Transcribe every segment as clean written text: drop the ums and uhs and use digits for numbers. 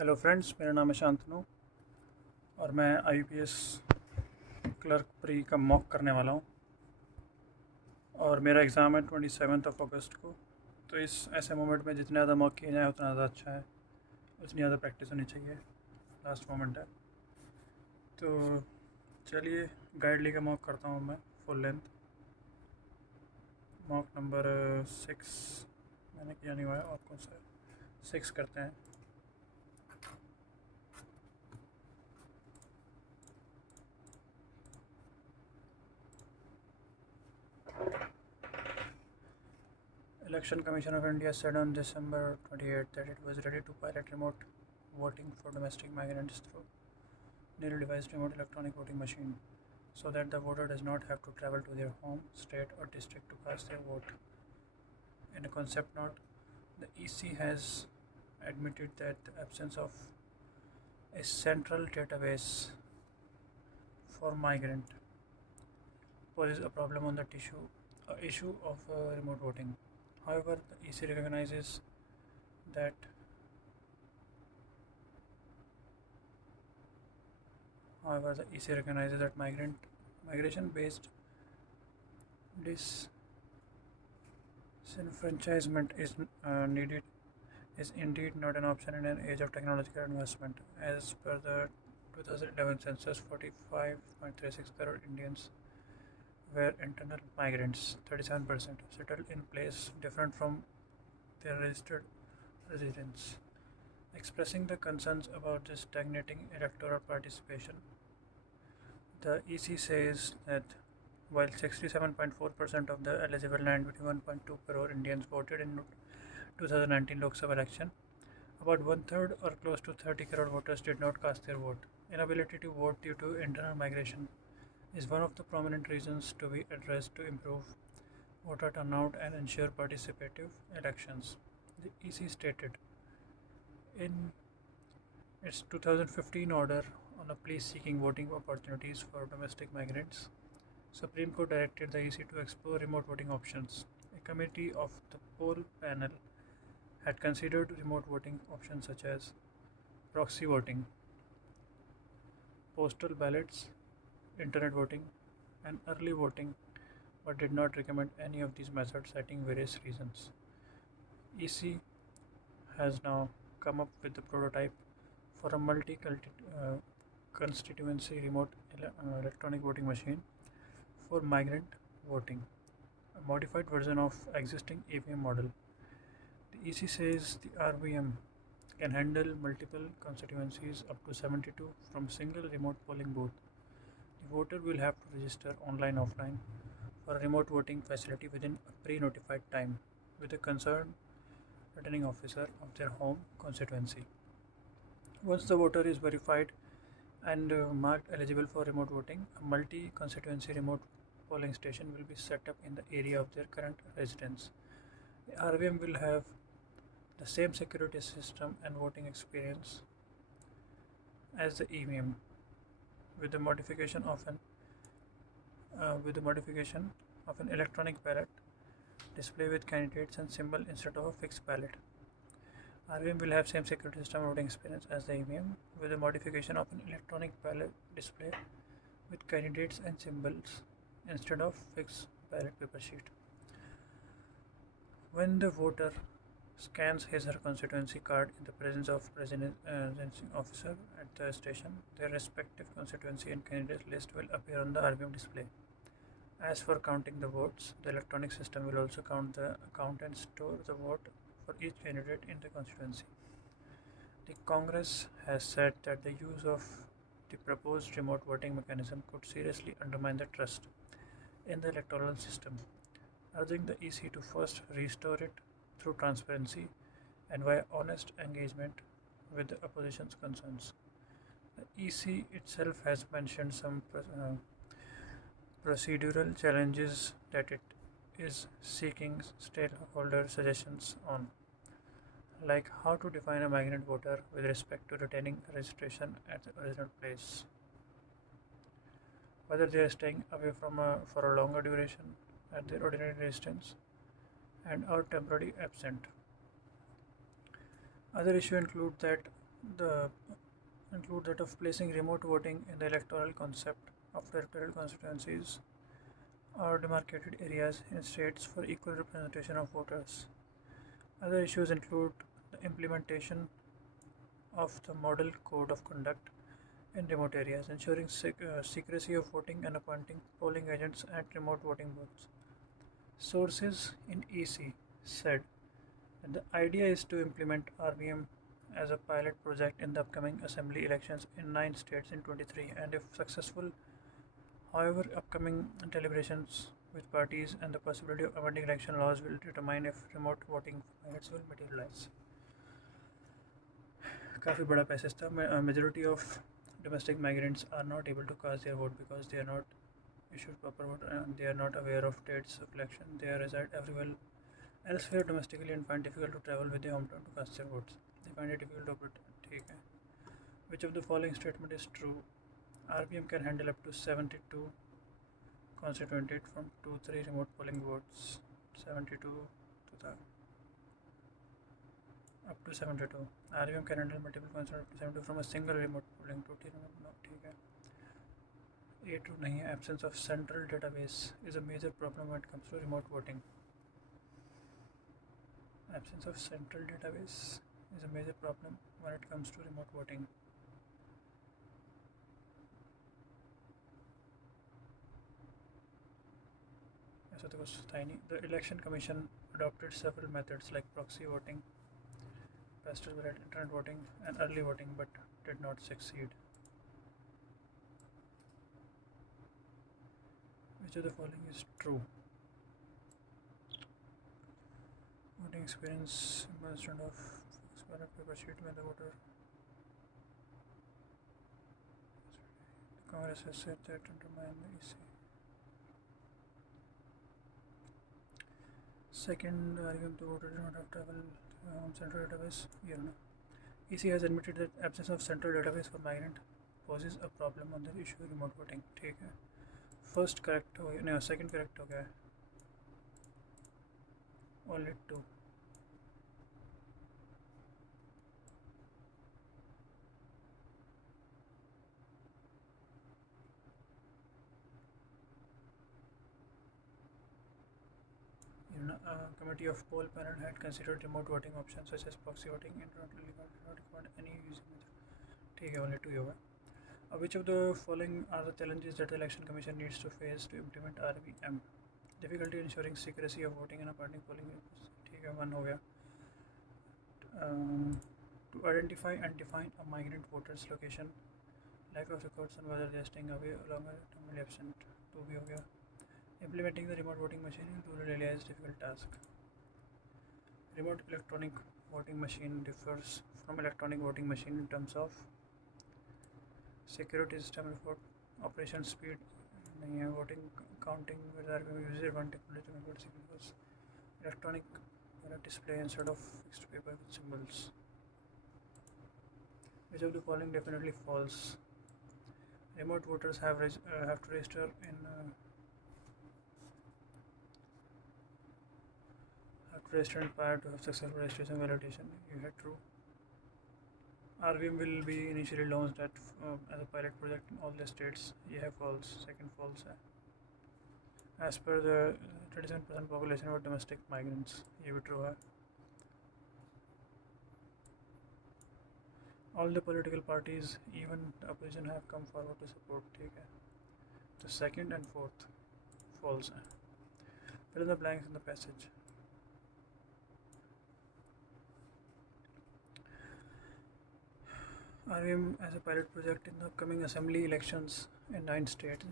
Hello friends, मेरा नाम है शांतनु और मैं IBPS क्लर्क प्री का मॉक करने वाला हूँ। और मेरा एग्ज़ाम है 27 अगस्त को। तो इस ऐसे मोमेंट में जितने ज़्यादा मॉक किए जाए उतना ज़्यादा अच्छा है, उतनी ज़्यादा प्रैक्टिस होनी चाहिए। लास्ट मोमेंट है तो चलिए गाइडली का मॉक करता हूँ मैं फुल लेंथ। मॉक नंबर 6 मैंने किया नहीं हुआ है, और कौन सा है, 6 करते हैं। Election Commission of India said on December 28 that it was ready to pilot remote voting for domestic migrants through newly devised remote electronic voting machine, so that the voter does not have to travel to their home, state, or district to cast their vote. In a concept note, the EC has admitted that the absence of a central database for migrant poses a problem on the issue of remote voting. However, the EC recognizes that migration-based disenfranchisement is indeed not an option in an age of technological advancement. As per the 2011 census, 45.36 crore Indians were internal migrants, 37% settled in place different from their registered residents. Expressing the concerns about this stagnating electoral participation, the EC says that while 67.4% of the eligible 91.2 crore Indians voted in 2019 Lok Sabha election, about one-third or close to 30 crore voters did not cast their vote. Inability to vote due to internal migration is one of the prominent reasons to be addressed to improve voter turnout and ensure participative elections, the EC stated. In its 2015 order on a plea seeking voting opportunities for domestic migrants, Supreme Court directed the EC to explore remote voting options. A committee of the poll panel had considered remote voting options such as proxy voting, postal ballots, internet voting, and early voting, but did not recommend any of these methods, citing various reasons. EC has now come up with the prototype for a multi-constituency remote electronic voting machine for migrant voting, a modified version of existing EVM model. The EC says the RVM can handle multiple constituencies up to 72 from a single remote polling booth. The voter will have to register online/offline for a remote voting facility within a pre-notified time with a concerned returning officer of their home constituency. Once the voter is verified and marked eligible for remote voting, a multi-constituency remote polling station will be set up in the area of their current residence. The RVM will have the same security system and voting experience as the EVM, with the modification of an electronic ballot display with candidates and symbol instead of a fixed ballot. RVM will have same security system and voting experience as the EVM, with the modification of an electronic ballot display with candidates and symbols instead of fixed ballot paper sheet. When the voter scans his or her constituency card in the presence of presiding officer at the station, their respective constituency and candidate list will appear on the RVM display. As for counting the votes, the electronic system will also count and store the vote for each candidate in the constituency. The Congress has said that the use of the proposed remote voting mechanism could seriously undermine the trust in the electoral system, urging the EC to first restore it through transparency and via honest engagement with the opposition's concerns. The EC itself has mentioned some procedural challenges that it is seeking stakeholder suggestions on, like how to define a migrant voter with respect to retaining registration at the original place, whether they are staying away for a longer duration at their ordinary residence and are temporarily absent. Other issues include that The include that of placing remote voting in the electoral concept of territorial constituencies or demarcated areas in states for equal representation of voters. Other issues include the implementation of the model code of conduct in remote areas, ensuring secrecy of voting and appointing polling agents at remote voting booths. Sources in EC said that the idea is to implement RVM as a pilot project in the upcoming assembly elections in 9 states in 23, and if successful, however, upcoming deliberations with parties and the possibility of amending election laws will determine if remote voting pilots will materialize. काफ़ी बड़ा passage था. Majority of domestic migrants are not able to cast their vote because they are not issued proper vote and they are not aware of dates of election. They reside everywhere elsewhere domestically and find difficult to travel with their hometown to cast their votes. They find it difficult to operate. ठीक है. Which of the following statement is true? RBM can handle up to 72 constituencies from 2-3 remote polling votes. 72 to the up to 72. RVM can handle multiple constituencies up to 72 from a single remote polling to no, ठीक है. A true नहीं है. Absence of central database is a major problem when it comes to remote voting. Absence of central database is a major problem when it comes to remote voting. ऐसा तो कुछ था ही नहीं. The Election Commission adopted several methods like proxy voting, postal ballot, internet voting, and early voting, but did not succeed. Which of the following is true? Voting experience instead of ballot paper sheet by the voter. Congress has said that undermine the EC. Second argument, the voter did not have travel central database. Yeah, no. EC has admitted that absence of central database for migrant poses a problem on the issue of remote voting. ठीक है. First correct हो गया, नहीं second correct हो गया. Only two. Committee of poll panel had considered remote voting options such as proxy voting and not required any using method. ठीक है, only two होगा. Which of the following are the challenges that the Election Commission needs to face to implement RVM? Difficulty ensuring secrecy of voting and appointing polling agents. ठीक है, one हो गया. To identify and define a migrant voter's location, lack of records on whether they are staying away or longer terminally absent. तो भी हो गया. Implementing the remote voting machine in rural area is a difficult task. Remote electronic voting machine differs from electronic voting machine in terms of security system report, operation speed, नहीं है, voting counting whether we use one technology method because electronic display instead of fixed paper with symbols. Which of the following definitely false? Remote voters have to register in registered prior to have successful registration validation. You had true. RVM will be initially launched as a pilot project in all the states. You have false. Second false. As per the 37% population of domestic migrants. ये भी true है. All the political parties, even the opposition, have come forward to support. ठीक है. The second and fourth false है. Fill in the blanks in the passage. RVM as a pilot project in the upcoming assembly elections in 9 states,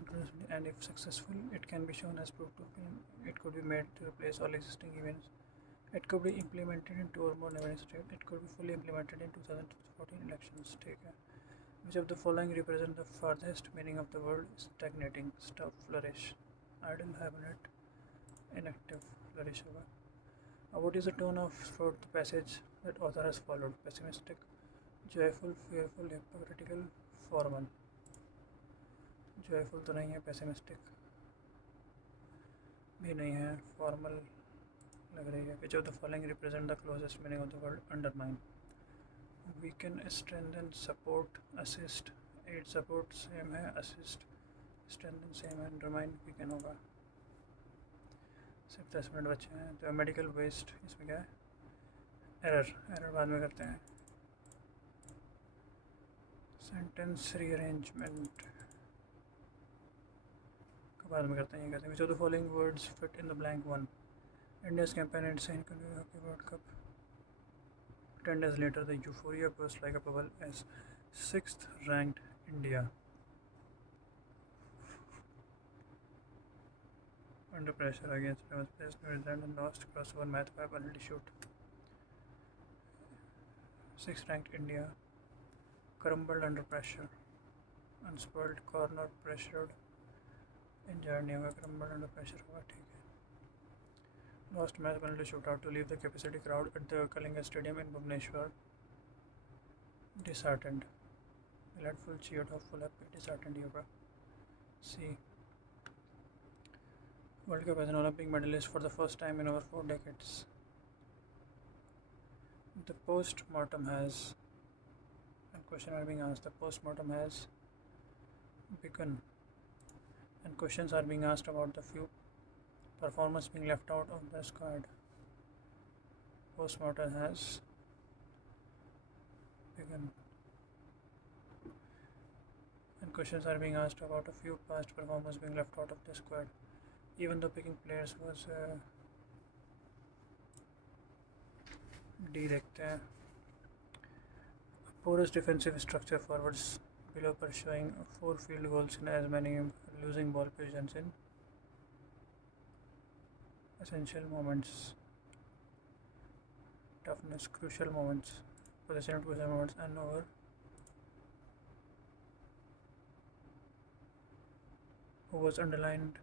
and if successful, it can be shown as proof of it could be made to replace all existing events. It could be implemented in 2 or more neighboring states. It could be fully implemented in 2014 elections. Which of the following represent the farthest meaning of the word stagnating? Stop, flourish, idle, hibernate, inactive, flourish होगा. What is the tone of throughout the passage that author has followed? Pessimistic, joyful, fearful, hypocritical, formal. Joyful तो नहीं है, pessimistic भी नहीं है, formal लग रही है. Which of the following represent the closest meaning of the word undermine? weaken, strengthen, support, assist, aid, support same है, assist strengthen सेम है, undermine weaken होगा. सिर्फ 10 मिनट बचे हैं. तो मेडिकल वेस्ट इसमें क्या है? एरर बाद में करते हैं. सेंटेंस रीअरेंजमेंट का बाद में करते हैं. ये कहते हैं which of the following words fit in the blank one? India's campaign and sign hockey World Cup. 10 days later, the euphoria burst like a bubble as 6th ranked India, under pressure against 7th place New Zealand, and lost crossover match by a penalty shoot. 6th ranked India crumbled under pressure. Unspoiled corner, pressured, injured नहीं होगा, crumbled under pressure होगा. ठीक है. Lost match penalty shootout to leave the capacity crowd at the Kalinga Stadium in Bhubaneswar disheartened. Will had full cheered, hopeful, happy, disheartened yoga. C. World Cup as an Olympic medalist for the first time in over 4 decades. The post-mortem has, and question are being asked, the post-mortem has begun, and questions are being asked about the few performers being left out of the squad. Post-mortem has begun, and questions are being asked about a few past performers being left out of the squad. Even though picking players was D देखते हैं. Porous defensive structure forwards below pursuing 4 field goals in as many losing ball positions in essential moments. Toughness, crucial moments, possession crucial moments, and over who was underlined.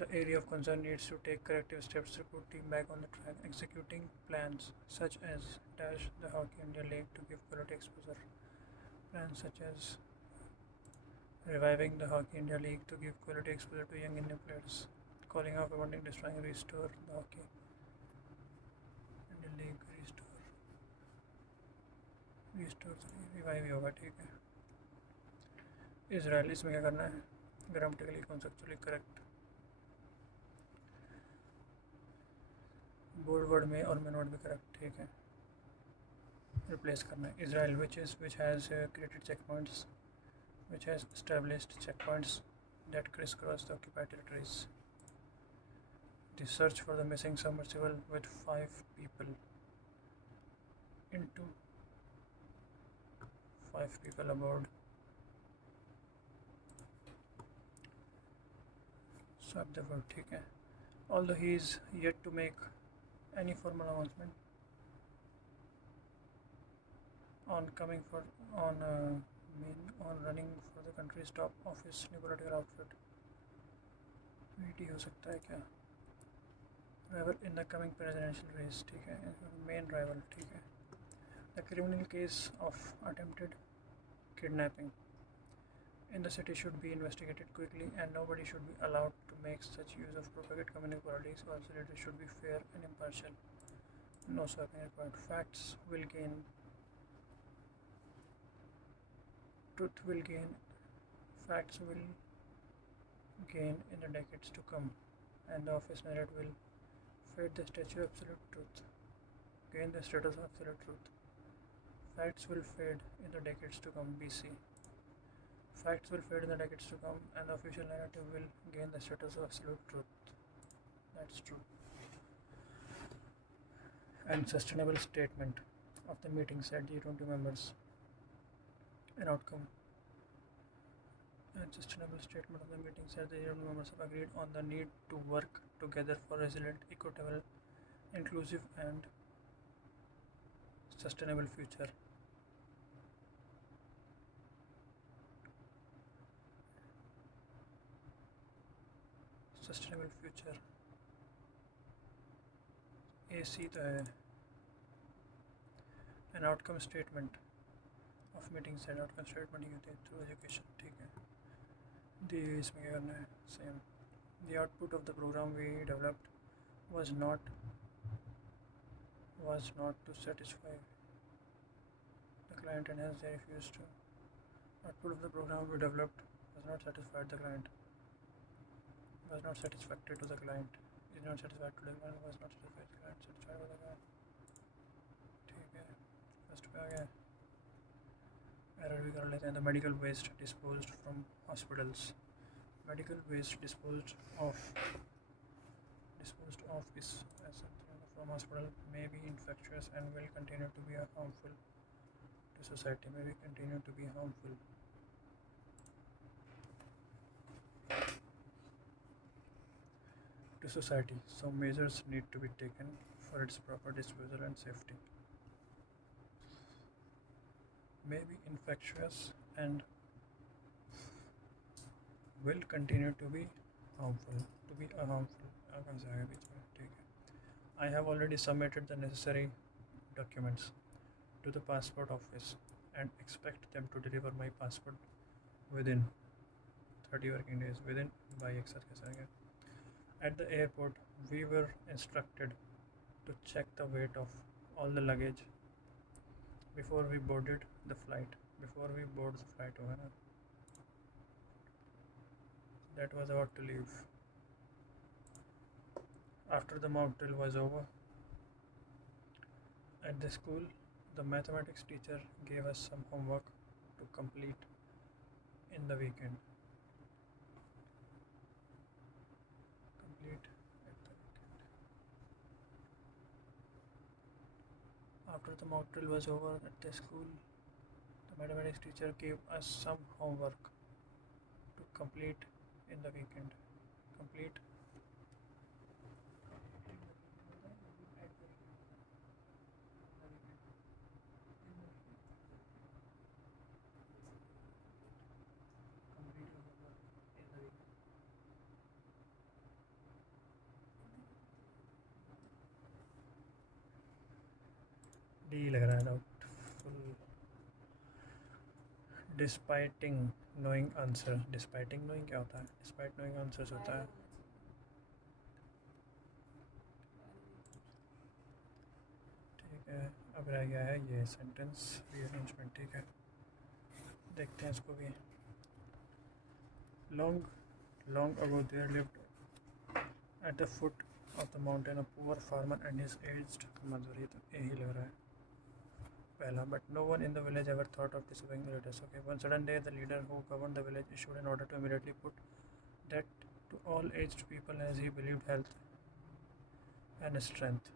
The area of concern needs to take corrective steps to put team back on the track, executing plans such as dash the Hockey India League to give quality exposure. Plans such as reviving the Hockey India League to give quality exposure to young Indian players. Calling off, wanting, destroying, restore the Hockey India League, restore, revive होगा. ठीक है. Israel, इसमें क्या करना है? Grammatically, conceptually correct. Bold word में और में नोट भी करेक्ट. ठीक है. रिप्लेस करना है. Israel, which has created checkpoints, which has established checkpoints that crisscross the occupied territories. The search for the missing submersible with 5 people aboard. Swap the word. ठीक है. Although he is yet to make any formal announcement on running for the country's top office new political outfit. VT हो सकता है क्या? Rival in the coming presidential race. ठीक है. Main rival. ठीक है. The criminal case of attempted kidnapping in the city should be investigated quickly, and nobody should be allowed to make such use of propagate community politics. Also, it should be fair and impartial. No swapping required. Facts will gain. Truth will gain. Facts will gain in the decades to come, and the office merit will fade the statue of absolute truth. Gain the status of absolute truth. Facts will fade in the decades to come. BC. Facts will fade in the decades to come, and the official narrative will gain the status of absolute truth. That's true. And sustainable statement of the meeting said G20 members. An outcome. And sustainable statement of the meeting said the G20 members have agreed on the need to work together for resilient, equitable, inclusive, and sustainable future. Sustainable future. AC तो है. An outcome statement of meeting said outcome statement ही होते हैं through education. ठीक है. इसमें क्या करना है? Same. The output of the program we developed was not to satisfy client and hence they refused to. Output of the program we developed was not satisfied the client. Was not satisfactory to the client. Is not satisfied to the client. Was not satisfied the client. Satisfied with the client. ठीक है. First पे आ गया. Error भी कर लेते हैं. The medical waste disposed from hospitals. Medical waste disposed of is from hospital may be infectious and will continue to be harmful to society. May be continue to be harmful. To society, so measures need to be taken for its proper disposal and safety. May be infectious and will continue to be harmful. I have already submitted the necessary documents to the passport office and expect them to deliver my passport within 30 working days. Within by At the airport, we were instructed to check the weight of all the luggage before we boarded the flight. Before we board the flight, that was about to leave. After the mock drill was over, at the school, the mathematics teacher gave us some homework to complete in the weekend. After the mock drill was over at the school, the mathematics teacher gave us some homework to complete in the weekend. D लग रहा है doubtful. Despiting knowing answer. Despiting knowing क्या होता है? Despite knowing answers होता है. ठीक है, अब रह गया है ये सेंटेंस रीअरेंजमेंट. ठीक है, देखते हैं इसको भी. long ago there lived at the foot of the mountain a poor farmer and his aged mother. ये तो यही लग रहा है पहला. But no one in the village ever thought of disobeying the leaders. Okay, one sudden day the leader who governed the village issued an order to immediately put that to all aged people as he believed health and strength.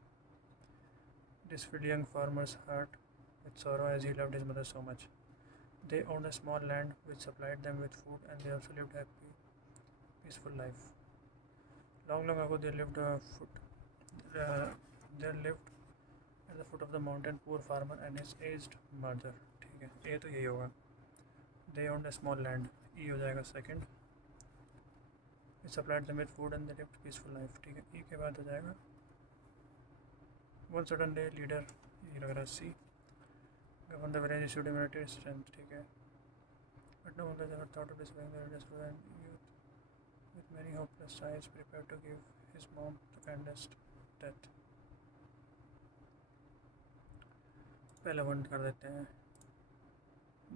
This filled young farmer's heart with sorrow as he loved his mother so much. They owned a small land which supplied them with food and they also lived happy, peaceful life. Long ago there lived at the foot of the mountain poor farmer and his aged mother. ठीक है, ए तो यही होगा. They owned a small land. E हो जाएगा second. It supplied them with food and they lived peaceful life. ठीक है, E के बाद हो जाएगा. One sudden day leader, ये लग रहा है C. Governed the village issued immediate strength. ठीक है. But no one has ever thought of disobeying the leaders and youth with many hopeless eyes prepared to give his mom the kindest death. पहला one कर देते हैं,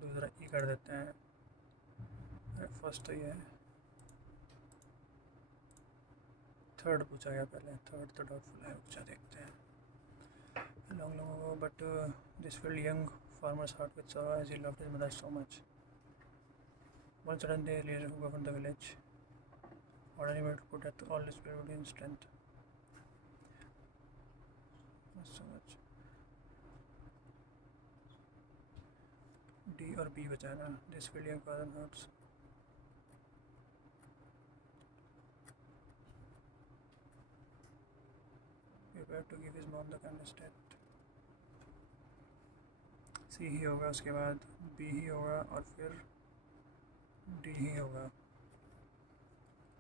दूसरा ई कर देते हैं. फर्स्ट तो ये है, थर्ड पूछा गया पहले. थर्ड तो डाउटफुल है, अच्छा देखते हैं. Long ago, but this filled young farmer's heart with sorrow as he loved his mother so much. One sudden day, leader who governed the village ordered him to put at all his spirit in strength. Not so much. D और B बचाना. This filled young farmer's heart. Prepared to give his mom the kindest death. C ही होगा, उसके बाद B ही होगा और फिर D ही होगा.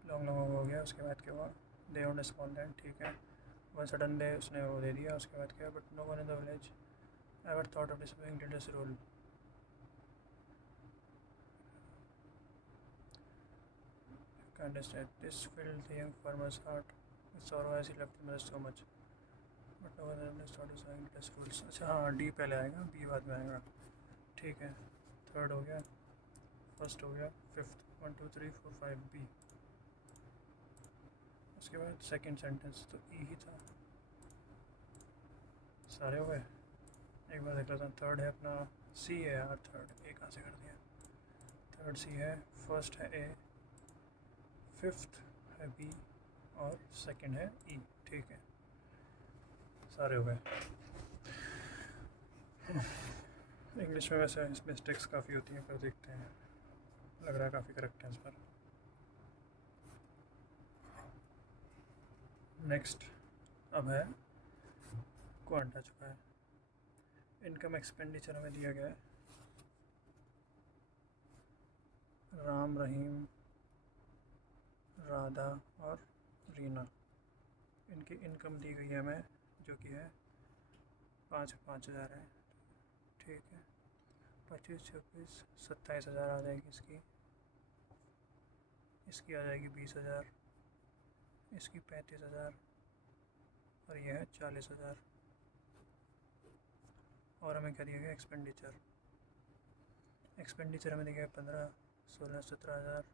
Long हो गया, उसके बाद क्या हुआ? They owned a small land. ठीक है. One sudden day उसने वो दे दिया, उसके बाद क्या? But no one in the village ever thought of disobeying leader's rule. Kindest death. This filled the young farmer's heart with sorrow as he loved his mother so much. But no one understood his leader's rules. अच्छा हाँ, D पहले आएगा, B बाद में आएगा. ठीक है, third हो गया, फर्स्ट हो गया, फिफ्थ 1 2 3 4 5 बी। उसके बाद सेकंड सेंटेंस तो ई ही था। सारे हो गए। एक बार देख लेता हूँ। थर्ड है अपना सी है यार, थर्ड ए कहाँ से कर दिया। थर्ड सी है, फर्स्ट है ए, फिफ्थ है बी और सेकंड है ई। ठीक है, सारे हो गए। इंग्लिश में वैसे मिस्टेक्स काफ़ी होती हैं, पर देखते हैं, लग रहा है काफ़ी करेक्ट है इस पर। नेक्स्ट अब है क्वांट आ चुका है। इनकम एक्सपेंडिचर हमें दिया गया है। राम, रहीम, राधा और रीना, इनकी इनकम दी गई है हमें, जो कि है 5,000 है। ठीक है, 25 26 27,000 आ जाएगी इसकी। इसकी आ जाएगी 20,000, इसकी 35,000 और यह है 40,000। और हमें क्या दिया गया एक्सपेंडिचर। एक्सपेंडिचर हमें दिया गया 15 16 17,000।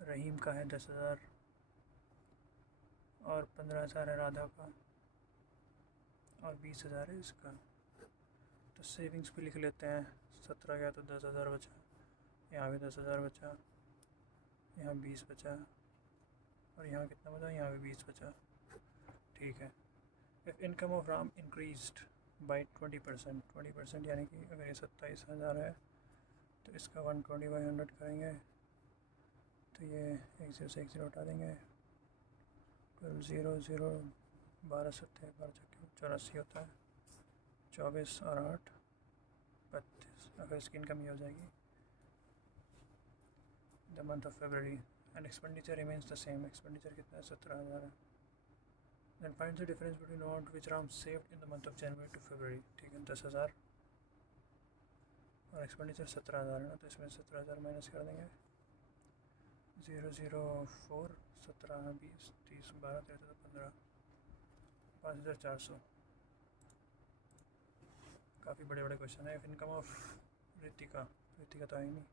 रहीम का है 10,000 और 15,000 है राधा का और 20,000 है इसका। तो सेविंग्स भी लिख लेते हैं। 17 गया तो 10,000 बचा, यहाँ भी 10,000 बचा, यहाँ 20 बचा और यहाँ कितना बचा, यहाँ भी 20 बचा। ठीक है। If income of Ram increased by 20%, यानी कि अगर ये 27,000 है तो इसका 120/100 करेंगे तो ये 1 0 से 1 0 हटा देंगे। 12 0 0 12 7 12 84 होता है। 24 और 8 32। अगर इसकी इनकम ये हो जाएगी the month of February and expenditure remains the same. Expenditure कितना है, 17,000 है। Then find the difference between amount which Ram saved in the month of January to February. ठीक है, 10,000 और एक्सपेंडिचर 17,000 है ना, तो इसमें 17,000 माइनस कर देंगे। 0 0 4 17 20 30 12 13 15 5,400। काफ़ी बड़े बड़े क्वेश्चन है। इनकम ऑफ ऋतिका तो आई नहीं।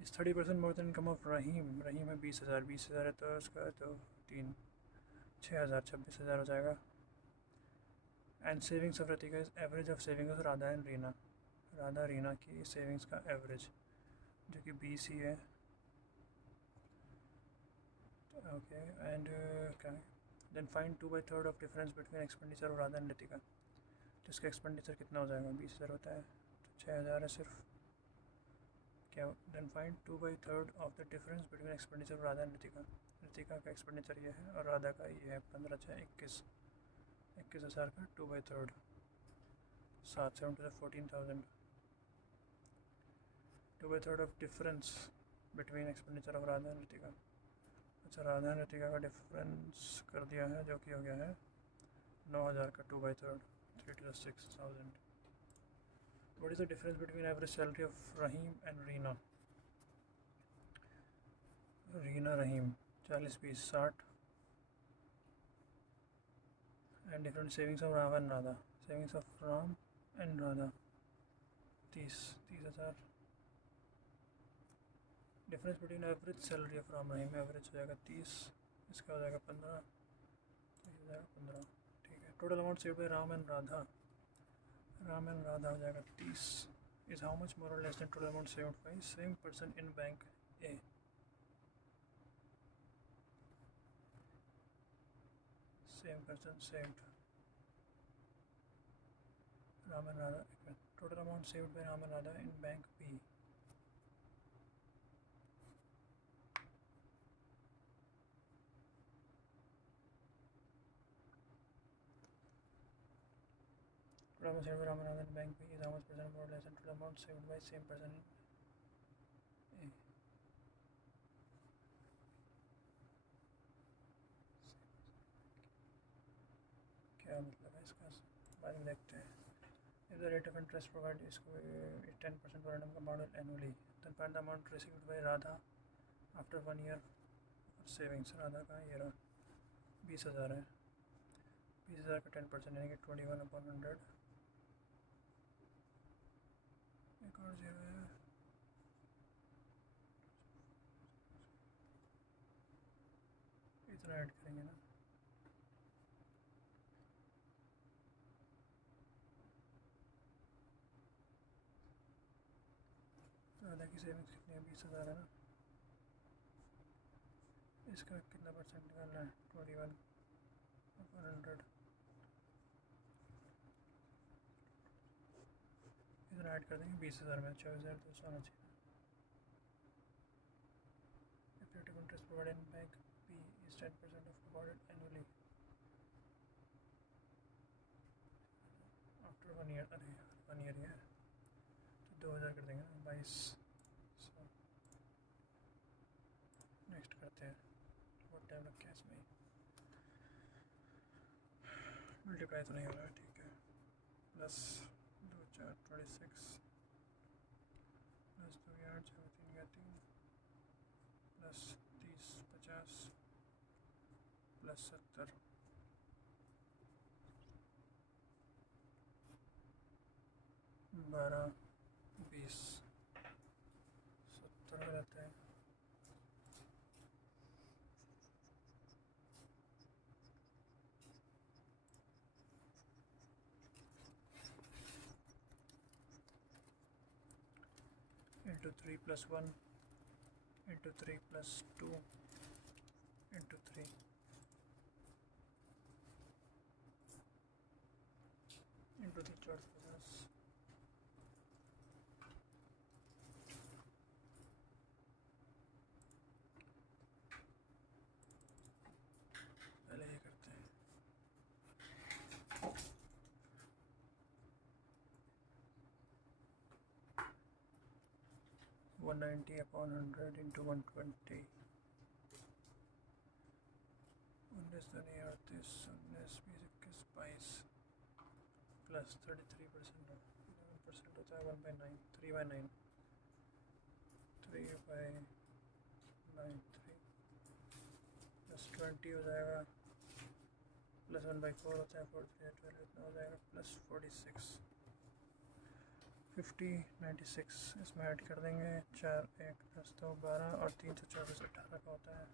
इस 30% मोर देन इनकम ऑफ रहीम है 20,000 है तो उसका तो 3 6,000 26,000 हो जाएगा। And savings of Ritika is average of savings of Radha Reena की सेविंग्स का एवरेज जो कि 20 ही है। ओके, एंड क्या है, then find 2/3 of difference between expenditure of Radha and Ritika. तो इसका एक्सपेंडिचर कितना हो जाएगा, 20,000 होता है तो 6,000 है सिर्फ। क्या, then find 2/3 of the difference between expenditure of Radha and Ritika. Ritika का एक्सपेंडिचर ये है और राधा का ये है 15 6 21,000 का 2/3 7 7 to the 14,000। 2/3 of difference between expenditure of Radha and Ritika. अच्छा, राधा एंड ऋतिका का डिफरेंस कर दिया है जो कि हो गया है 9,000 का 2/3 3 to the 6,000। What is the difference between average salary of Rahim and Reena? Rahim 40 20 60 and different savings of Ram and Radha. Savings of Ram and Radha 30,000। Difference between average salary of Ram Rahim, average हो जाएगा 30, इसका हो जाएगा 15, 15। ठीक है, total amount saved by Ram and Radha हो जाएगा 30। Is how much more और less than total amount saved by same person in bank A. Same person saved Ram and Radha, total amount saved by Ram and Radha in bank B. Total amount saved by Ram and Radha in bank B is how much percent more or less than total amount saved by same person in A। क्या मतलब है इसका, बाद में देखते हैं। If the rate of interest provided is 10% per annum compounded annually, then find the amount received by Radha after 1 year of savings। Radha का ये रहा 20,000 है, 20,000 का 10% यानी कि 21/100 और 0 है, इतना ऐड करेंगे ना। तो आधा की सेविंग्स कितनी है, 20,000 है ना। इसका कितना परसेंट निकालना है, 21/100। इतना ऐड कर देंगे 20,000 में, 24,200 आना चाहिए। If rate of interest provided in bank B is 10% of provided annually after 1 year, अरे 1 year है तो 2,000 कर देंगे ना, 2200। नेक्स्ट करते हैं, बहुत टाइम लग गया इसमें, मल्टीप्लाई तो नहीं हो रहा है, ठीक है। प्लस 2 4 26 प्लस 2 8 6 3 3 प्लस 30 50 प्लस 70 12 20 70 हो जाता है। into 3 plus 1 into 3 plus 2 into 3 into 3 4 50 पहले ये करते हैं। 190/100 into 120 19 दुनिया 38 19 20 21 प्लस 33% 11% होता है 1/9 3/9 3/9 3 प्लस 20 हो जाएगा, प्लस 1/4 होता है 4 3 12 इतना हो जाएगा, प्लस 46 50 96 इसमें ऐड कर देंगे। 4 1 10 2 12 और 3 से 24 18 का होता है,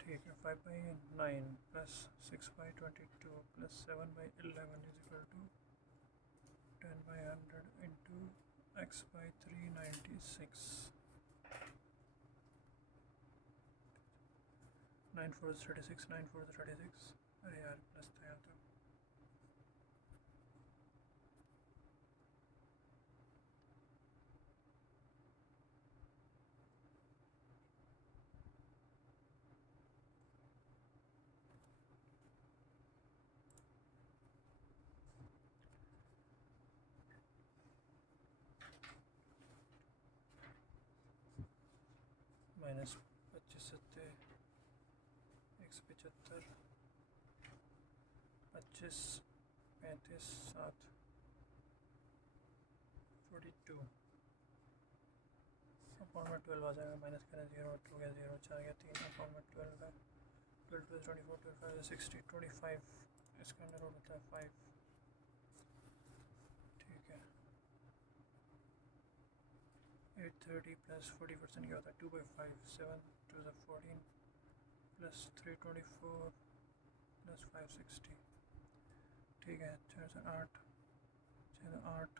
ठीक है। 5/9 plus 6/22 plus 7/11 is equal to 10/100 into x/396 9 4 36 9 4 36 अरे यार प्लस था यहाँ तो। माइनस 25 सत्ते 175 25 35 7 42 अपॉन में 12 आ जाएगा, माइनस करें 0 2 गया 0 4 गया 3 अपॉन में 12 है 12 2 24 25 60 25 इसका अंडर रूट होता है 5, ठीक है। 830 प्लस 40% क्या होता है 2/5 7 2 14 प्लस 324 प्लस 560, ठीक है। 4 से 8 6 से 8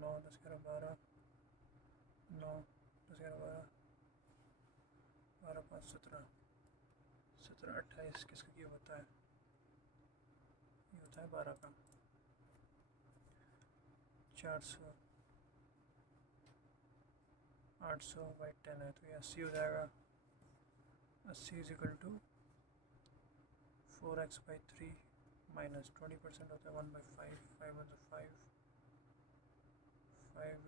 9 10 11 12 9 10 11 12 12 5 17 17 28 किसका क्यूब होता है, ये होता है 12 का। 400 800/10 है तो ये 80 हो जाएगा। 80 is equal to 4x/3 minus 20% होता है 1/5 5 1 5 5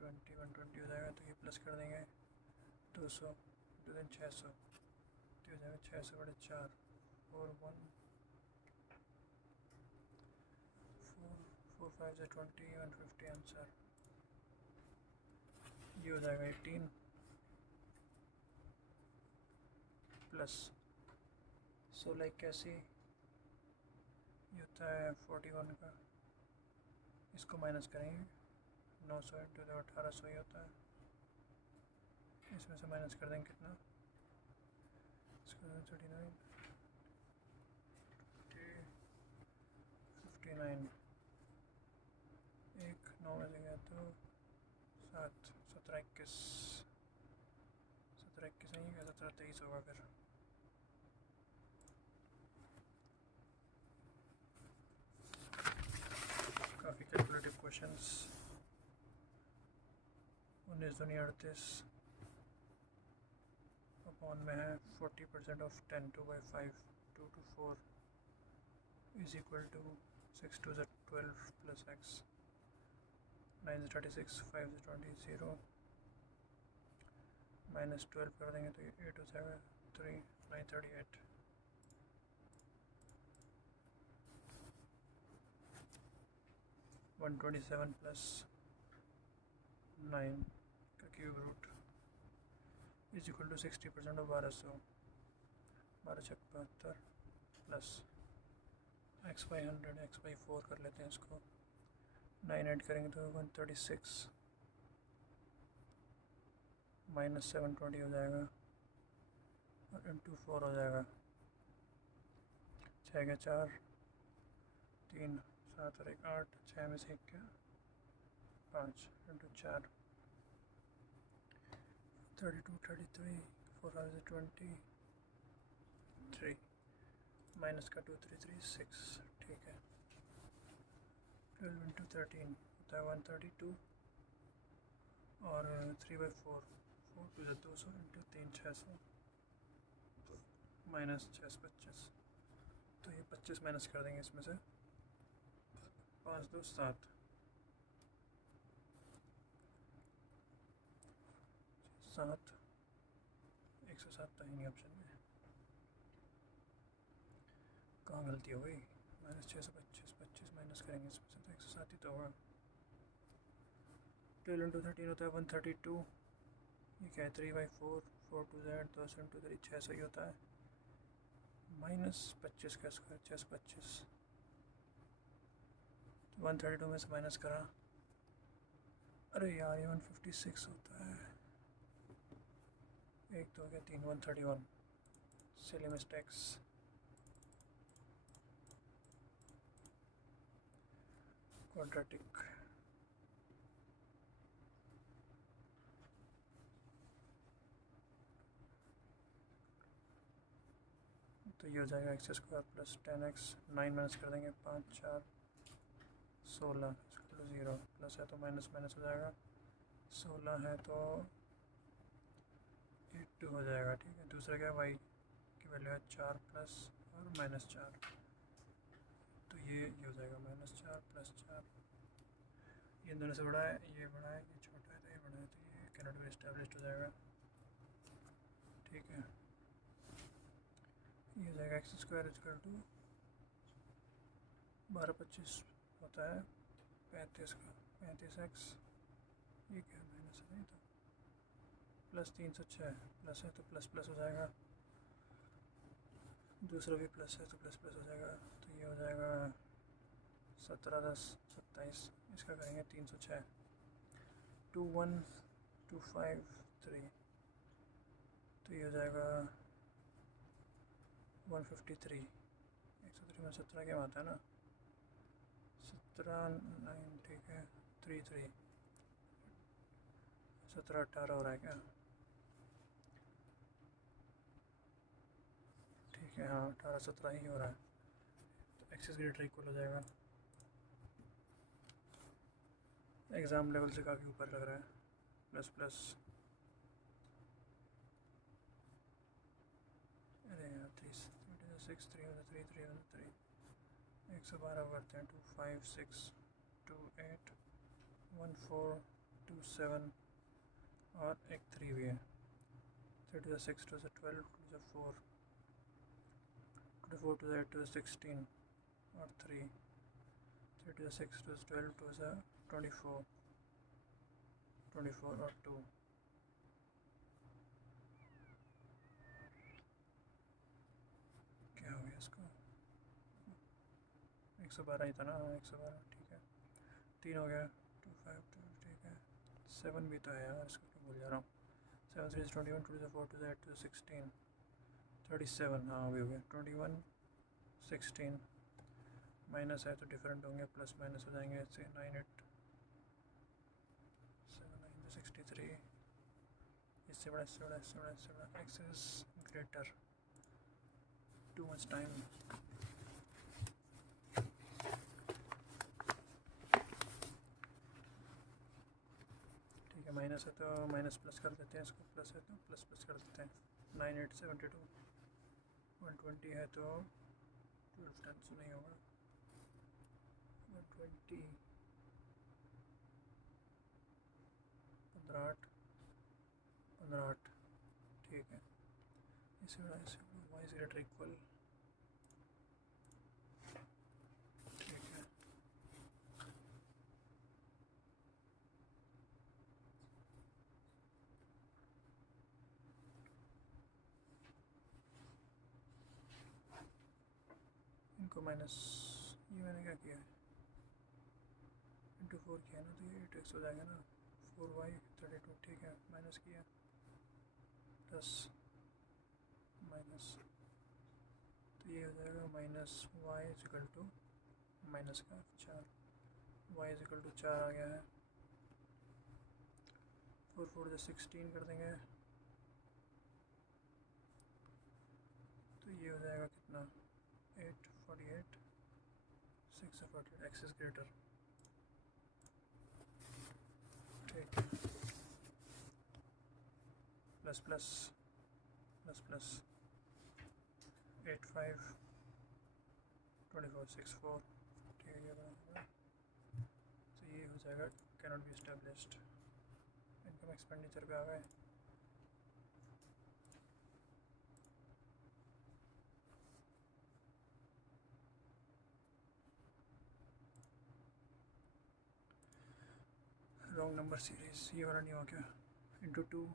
20 120 हो जाएगा, तो ये प्लस कर देंगे 200 2 दिन 600 तो हो जाएगा 600/4 4 1 4 4 5 से 20 150 आंसर ये हो जाएगा 18 प्लस 16 81 ये होता होता है 41 का, इसको माइनस करेंगे 900 इंटू 1800 ही होता है, इसमें से माइनस कर देंगे कितना, इसको 39 59, एक 9 में से गया तो 7 17 21 17 21 नहीं है, 17 23 होगा फिर। काफ़ी कैलकुलेटिव क्वेश्चंस। 19 दूनी 38 अपॉन में है 40% of 10 2 by 5 2 to 4 is equal to 6 2 is 12 plus x 9 is 36 5 is 20 0 minus 12 कर देंगे तो 8 हो जाएगा 3 9 38 127 plus 9 का cube root is equal to 60% of 1200 12 छक 72 plus x by 100 x by 4 कर लेते हैं इसको 9 ऐड करेंगे तो 136 माइनस 720 हो जाएगा और इंटू 4 हो जाएगा 6 के 4 3 7 और 1 8 6 में से 1 क्या 5 इंटू 4 32 33 4 5 23 माइनस का 2336 ठीक है 12 इंटू 13 होता है 132 और 3 by 4 4 टू 200 इंटू 3 600 माइनस 6 25 तो ये 25 माइनस कर देंगे इसमें से 5 2 7 7 107 तो ही नहीं ऑप्शन में, कहाँ गलती हो गई, माइनस 625 25 माइनस करेंगे इसमें से तो 107 ही तो होगा। 12 इंटू 13 होता है 132, ये क्या है 3 by 4 4 टू Z 10 इंटू 3 600 ही होता है माइनस 25 का स्क्वायर 625 132 में से माइनस करा, अरे यार ये 156 होता है, एक तो हो गया 3 131 सिली मिस्टेक्स। क्वाड्रेटिक तो ये हो जाएगा x square plus 10x 9 minus कर देंगे 5 4 16 0 प्लस है तो माइनस माइनस हो जाएगा 16 है तो 82 हो जाएगा ठीक है। दूसरा क्या y की वैल्यू है 4 प्लस और माइनस 4 तो ये हो जाएगा माइनस 4 प्लस 4, ये दोनों से बड़ा है ये बड़ा है ये छोटा है तो ये बड़ा है तो ये कैनॉट बी एस्टैब्लिश्ड हो जाएगा ठीक है। ये हो जाएगा एक्स स्क्वायर इक्वल टू 12 25 होता है 35 का 35x ये क्या माइनस है नहीं तो प्लस 306 प्लस है तो प्लस प्लस हो जाएगा, दूसरा भी प्लस है तो प्लस प्लस हो जाएगा तो ये हो जाएगा 17 10 27 इसका करेंगे 306 21253 तो ये हो जाएगा 153 103 में 17 क्या आता है ना 17 9 ठीक है 33 17 18 हो रहा है क्या ठीक है हाँ 18 17 ही हो रहा है तो एक्सेस ग्रेटर इक्वल हो जाएगा। एग्ज़ाम लेवल से काफ़ी ऊपर लग रहा है प्लस प्लस अरे यार 3 6 3 3 3 3 112 करते हैं 2 5 6 2 8 1 4 2 7 और एक 3 भी है 3 to the 6 to the 12 to the 4 to the 4 to the 8 to the 16 और 3 3 to the 6 to the 12 to the 24 24 और 2 क्या हो गया इसको 112 ही था ना, 112, ठीक है। 3 हो गया, 252, ठीक है। 7 भी तो है यार, इसको क्यों भूल जा रहा हूँ। 7 3 21, 2 4 2 8 2 16, 37, हाँ अभी हो गया 21 16। माइनस है तो डिफरेंट होंगे, प्लस माइनस हो जाएंगे ऐसे। 9 8 7 9 63, इससे बड़ा इससे बड़ा इससे बड़ा इससे बड़ा, x is greater, too much time. ठीक है, माइनस है तो माइनस प्लस कर देते हैं इसको, प्लस है तो प्लस प्लस कर देते हैं। 9 8 72, 120 है तो 12 10 से नहीं होगा, 120, 15 8 15 8, ठीक है। इससे बड़ा वाई इज ग्रेटर इक्वल, ठीक है। इनको माइनस, ये मैंने क्या किया है, इंटू 4 किया ना, तो ये 8x हो जाएगा ना, 4y 32, ठीक है। माइनस किया, प्लस माइनस, तो ये हो जाएगा minus Y is equal to minus का 4, वाई इज इक्वल टू 4 आ गया है। 4 4 16 कर देंगे, तो ये हो जाएगा कितना, 8 48, 6 48, एक्स इज ग्रेटर, ठीक है। प्लस प्लस प्लस प्लस 8 5 24 6 4, ठीक है। ये बराबर, तो ये हो जाएगा cannot be established. Income expenditure पे आ गए। रॉन्ग नंबर सीरीज, ये वाला नहीं हो क्या, into 2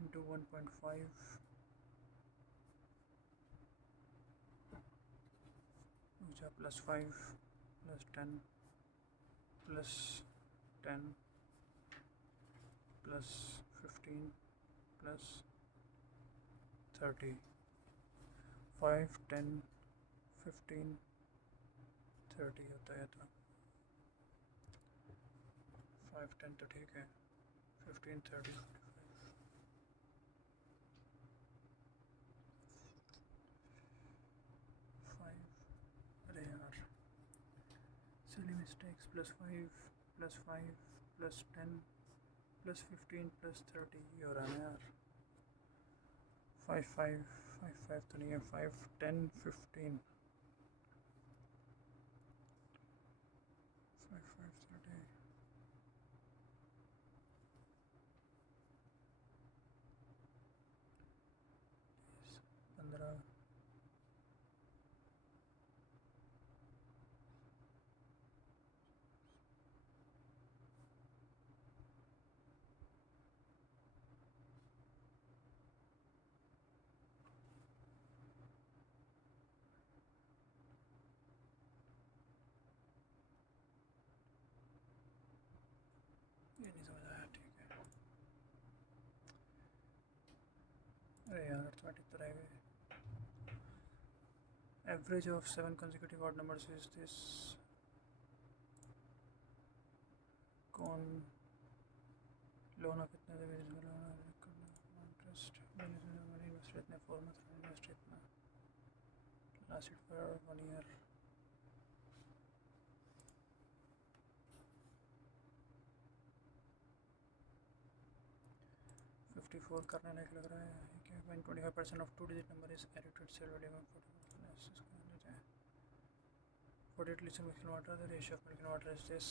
into 1.5 plus 5 plus 10 plus 10 plus 15 plus 30, 5 10 15 30 होता है तो 5 10 तो ठीक है, 15 30 5, अरे यार silly mistakes, plus 5 plus 5 plus 10 plus 15 plus 30, ये हो रहा है यार। 5 5 5 5 तो नहीं है, 5 10 15 5 5 30, 15, ये नहीं समझ आया, ठीक है। अरे यार अर्थमेटिक तो रह गए। Average of 7 consecutive odd numbers is this, कौन लोन कितने दे इंटरेस्ट इन्वेस्ट इतने, 4 मंथ इन्वेस्ट इतना, लास्ट फॉर 1 ईयर। $54 करने लायक लग रहा है कि when 25% of 2-digit number is added to its sale value, 48 liters of milk and water, the ratio of milk and water is this.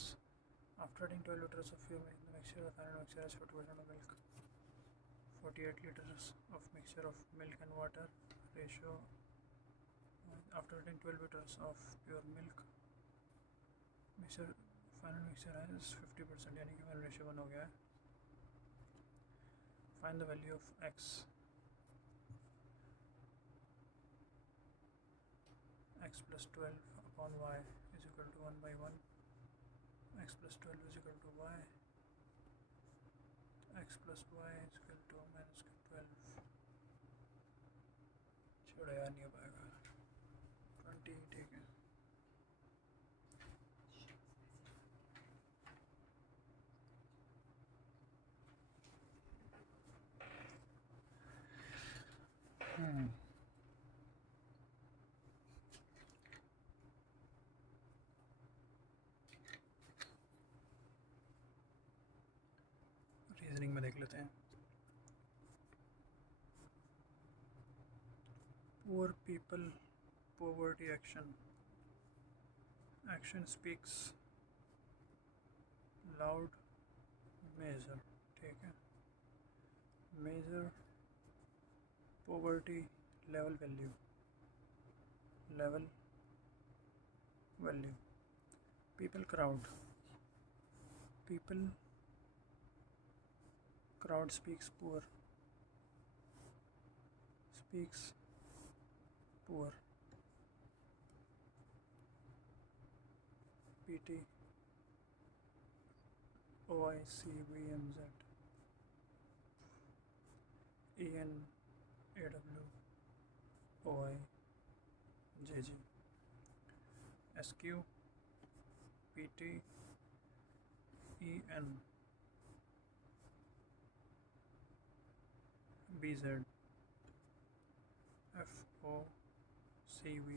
After adding 12 liters of fuel in the mixture, the final mixture has 40% of milk. 48 liters of mixture of milk and water, ratio after adding 12 liters of pure milk, mixture final mixture है 50%, यानी कि मेरा ratio 1 हो गया है। Find the value of x, x plus 12 upon y is equal to 1 by 1. X plus 12 is equal to y. X plus y is equal to minus 12. छोड़ो यार, नहीं हो पाएगा. 20 ठीक है. रीजनिंग में देख लेते हैं. Poor people, poverty action. Action speaks loud. Measure, ठीक है. Measure poverty level value. Level value. People crowd. People crowd speaks poor. Speaks poor. PT OICVMZ ENAW OIJG SQ PT EN BZ FOCV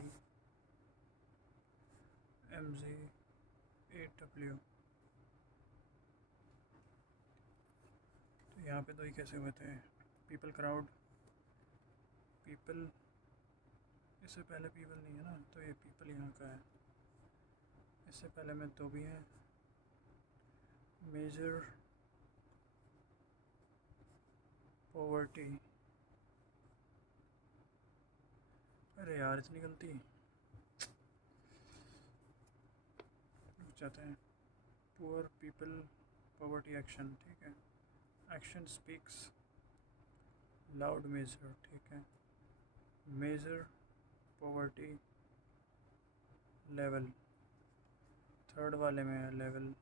MZ AW. तो यहाँ पे तो ये कैसे हुए थे? पीपल क्राउड, पीपल, इससे पहले पीपल नहीं है ना, तो ये पीपल यहाँ का है. इससे पहले में तो भी है. Major poverty. अरे यार इतनी गलती. रुक जाते हैं. पुअर पीपल पॉवर्टी एक्शन, ठीक है. एक्शन स्पीक्स लाउड मेजर, ठीक है. मेजर पॉवर्टी लेवल, थर्ड वाले में है लेवल.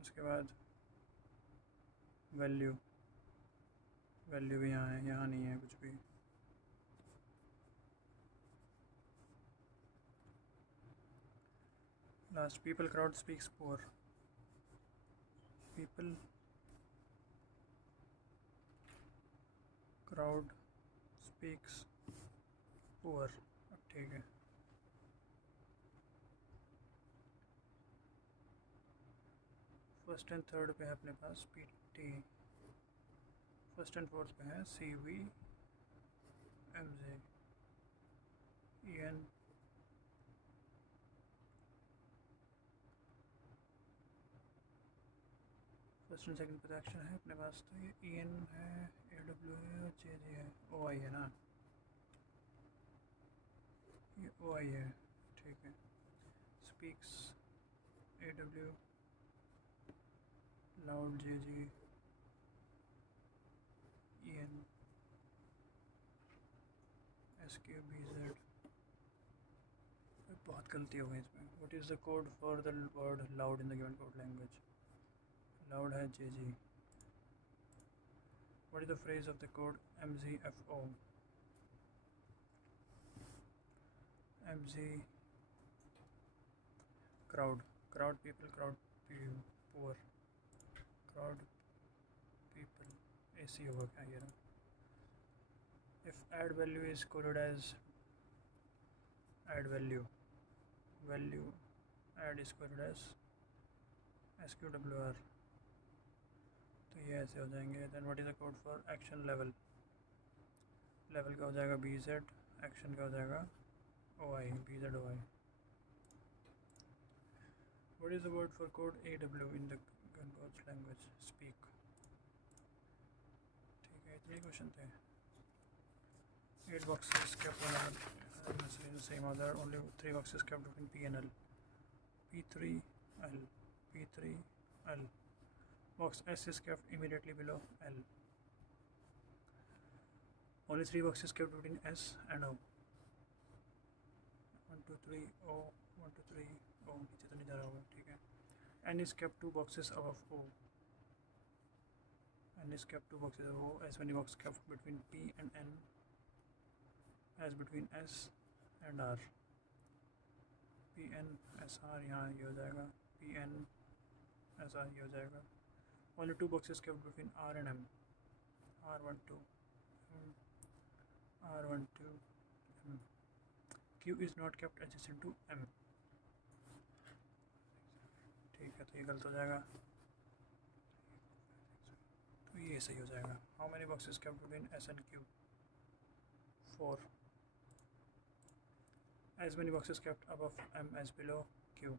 उसके बाद वैल्यू, वैल्यू भी यहाँ है, यहाँ नहीं है कुछ भी. Last people crowd speaks poor. People crowd speaks poor. अब ठीक है. फर्स्ट एंड थर्ड पे है अपने पास PT. फर्स्ट एंड फोर्थ पे है CV MZ EN first and second पे एक्शन है अपने पास. तो ये EN है, AW है और JG है. OI है ना, ये OI है, ठीक है. Speaks AW loud JG EN SQ BZ. बहुत गलती हो गई इसमें. What is the code for the word loud in the given code language? Loud है JG. What is the phrase of the code MZFO? MZ crowd, crowd people, crowd poor, crowd people. AC होगा क्या ये ना? If add value is coded as add value, value add is coded as SQWR. तो ये ऐसे हो जाएंगे. Then what is the code for action level? Level का हो जाएगा BZ, एक्शन का हो जाएगा OI, BZ OI. What is the word for code AW in the gun codes language? Speak. ठीक है, इतने क्वेश्चन थे. 8 boxes kept in the same order. Only 3 boxes kept between P and L. P3L, P3L. Box S is kept immediately below L. Only 3 boxes kept between S and O. 2 3 O 1 2 3 O नीचे तो नहीं जा रहा होगा, ठीक है। N is kept 2 boxes above O. N is kept 2 boxes above O, as many boxes kept between P and N as between S and R. P N S R यहाँ ये हो जाएगा, P N S R ये हो जाएगा। Only 2 boxes kept between R and M. R12 R12 M. Q is not kept adjacent to M. ठीक है, तो ये गलत हो जाएगा, तो ये सही हो जाएगा। How many boxes kept between S and Q? 4. As many boxes kept above M as below Q.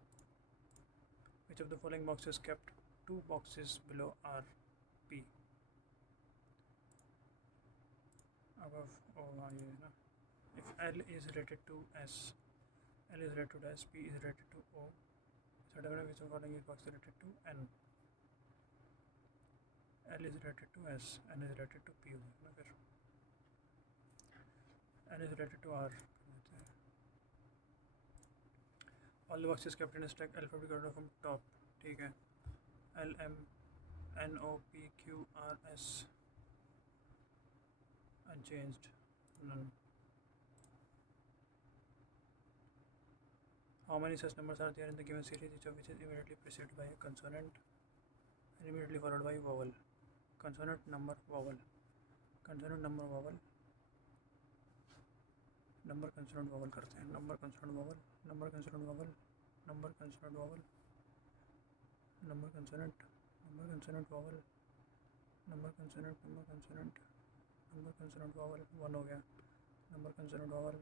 Which of the following boxes kept 2 boxes below R? P. Above O ये है ना। If L is related to S, L is related to S, P is related to O, so definitely which of the following is box related to N? L is related to S, N is related to P हो जाएगा ना फिर। N is related to R कर देते हैं। All the boxes kept in a stack alphabetical order from top, ठीक है। L M N O P Q R S unchanged, none. How many such numbers are there in the given series, each of which is immediately preceded by a consonant and immediately followed by vowel? Consonant, number, vowel. Consonant, number, vowel. Number, consonant, vowel करते हैं। Number, consonant, vowel. Number, consonant, vowel. Number, consonant, vowel. Number, consonant. Number, consonant, vowel. Number, consonant. Number, consonant. Number, consonant, vowel 1 हो गया। Number, consonant, vowel.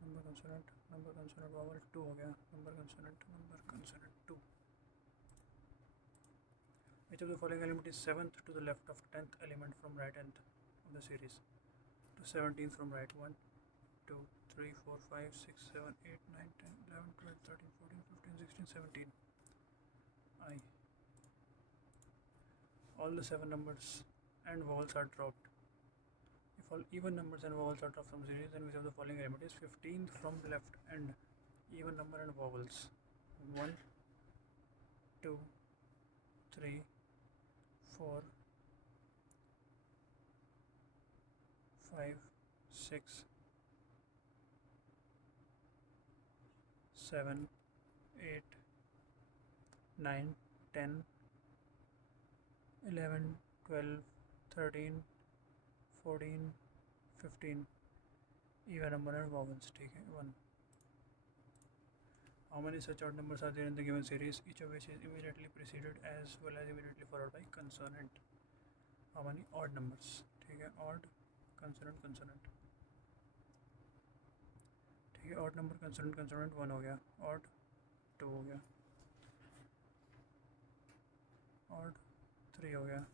Number, consonant. Number, consonant, vowel 2 हो गया। Number, consonant. Number, consonant 2. Which of the following element is 7th to the left of 10th element from right end of the series to 17th from right? 1 2 3 4 5 6 7 8 9 10 11 12 13 14 15 16 17. I. All the 7 numbers and vowels are dropped. If all even numbers and vowels are dropped from series, then which of the following element is 15th from left end? Even number and vowels. 1 2 3 4 5 6 7 8 9 10 11 12 13 14 15 even number and vowels, ठीक है। 1. How many such odd numbers are there in the given series, each of which is immediately preceded as well as immediately followed by consonant? How many odd numbers, ठीक है। odd consonant consonant, ठीक है। odd number consonant consonant 1 हो गया, odd 2 हो गया, odd 3 हो गया,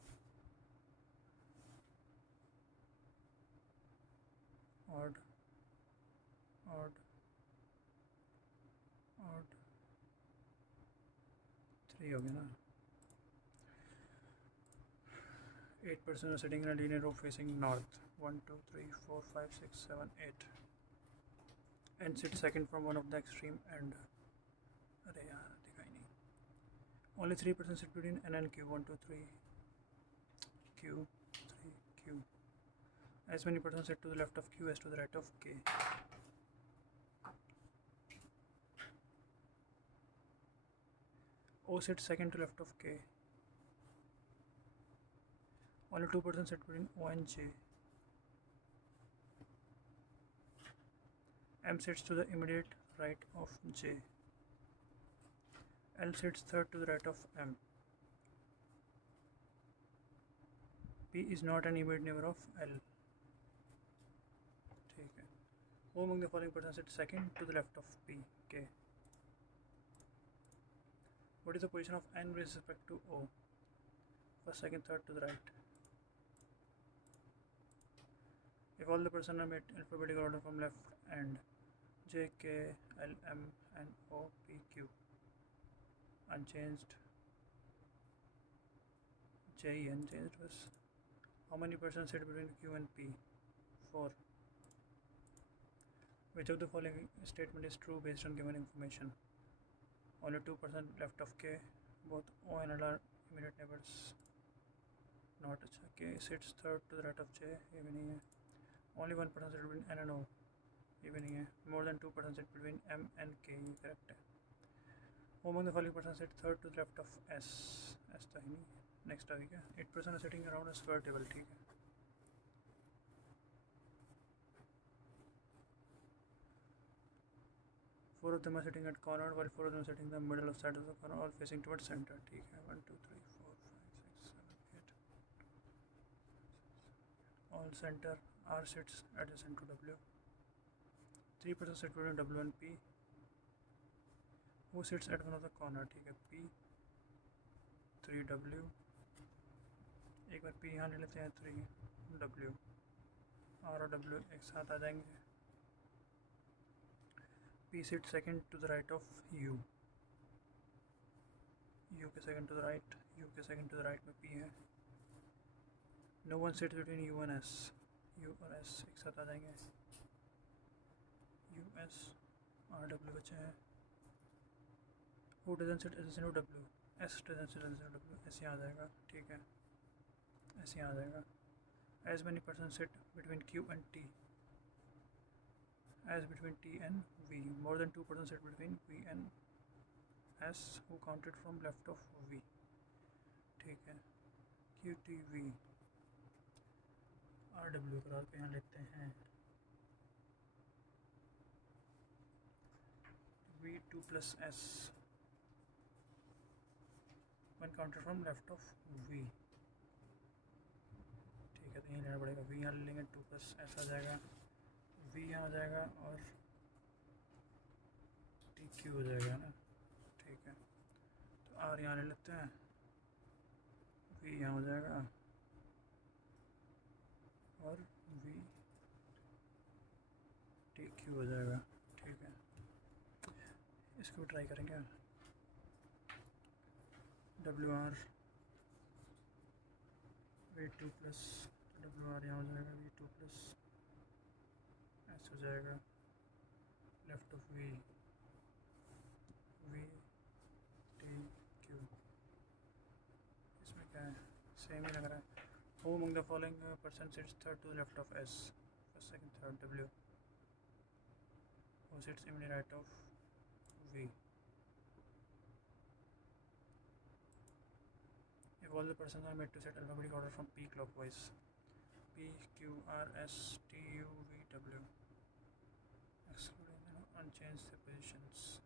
odd odd odd 3 हो गया ना। 8 persons are sitting in a linear row facing north. 1 2 3 4 5 6 7 8 and sit second from one of the extreme end. अरे यार दिखाई नहीं। Only 3 persons sit between N and Q. 1 2 3 Q 3 Q. As many persons sit to the left of Q as to the right of K. O sits second to left of K. Only 2 persons sit between O and J. M sits to the immediate right of J. L sits third to the right of M. P is not an immediate neighbor of L. ठीक है। Who among the following persons sits second to the left of P? K. What is the position of N with respect to O? First, second, third to the right. If all the persons are made alphabetical order from left end, J, K, L, M, N, O, P, Q, unchanged. J, unchanged was. How many persons sit between Q and P? 4. Which of the following statement is true based on given information? Only 2% left of K. Both O and L are immediate neighbors. Not अच्छा. K sits third to the right of J. ये भी नहीं है. Only 1% sit between N and O. ये भी नहीं है. More than 2% sit between M and K. ये correct है. Who among the following persons sit third to the left of S? S तो ही नहीं. Next आ गया. 8% are sitting around a square table. ठीक है. Four of them are sitting at corner, while four of them are sitting in the middle of side of the corner, all facing towards center. ठीक है. 1, 2, 3, 4, 5, 6, 7, 8. All center R sits adjacent to W. 3% sit between W and P. Who sits at one of the corner? ठीक है. P 3W. एक बार P यहाँ ले लेते हैं. 3W. R और W एक साथ आ जाएंगे. P sits second to the right of U. U के second to the right. U के second to the right में P है. No one sits between U and S. U और S एक साथ आ जाएंगे. U S R W बचे हैं. Who doesn't sit adjacent to W? S doesn't sit adjacent to W. S यहाँ आ जाएगा. ठीक है. S यहाँ आ जाएगा. As many persons sit between Q and T? As between T and V. More than 2% sit between V and S. Who counted from left of V? ठीक है. Q T V. R W करार के यहाँ लेते हैं. V 2 plus S. One counted from left of V. ठीक है. तो यहीं लेना पड़ेगा. V यहाँ ले लेंगे. 2 plus S आ जाएगा. V यहाँ आ जाएगा और T Q हो जाएगा ना. ठीक है. तो R यहाँ ले लेते हैं. V यहाँ हो जाएगा और V T Q हो जाएगा. ठीक है. इसको भी ट्राई करेंगे. W R V 2 plus W R यहाँ हो जाएगा. V 2 प्लस S हो जाएगा. Left of V V T Q. इसमें क्या है? सेम ही लग रहा है. Who among the following person sits third to the left of S? First, second, third. W. Who sits immediately right of V? If all the persons are made to set alphabetic order from P clockwise. P Q R S T U V W. Excluding unchanged their positions.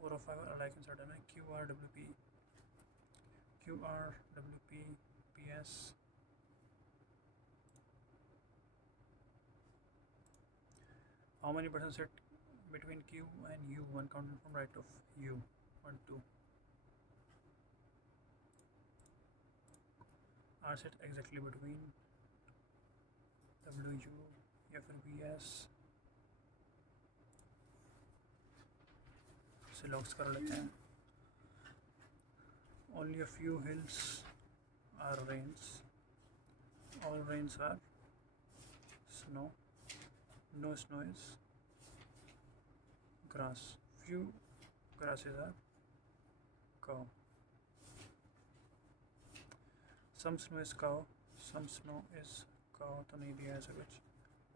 4 or 5 are alike in certain. Q R W P. Q R W P P S. How many persons sit between Q and U? One counted from right of U. 1, 2. R sit exactly between W U या फिर V S. इसे locks कर लेते हैं. Only a few hills are rains. All rains are snow. No snow is grass. Few grasses are cow. Some snow is cow. Some snow is cow. तो नहीं दिया ऐसा कुछ.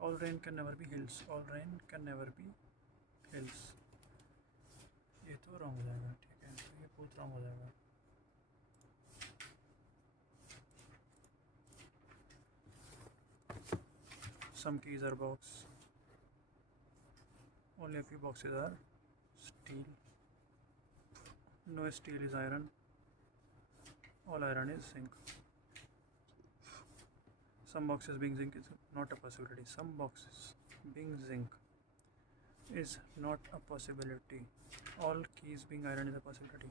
All rain can never be hills. All rain can never be hills. ये तो wrong हो जाएगा. ठीक है. तो ये बहुत रॉन्ग हो जाएगा. Some keys are box. Only a few boxes are steel. No steel is iron. All iron is zinc. Some boxes being zinc is not a possibility. Some boxes being zinc is not a possibility. All keys being iron is a possibility.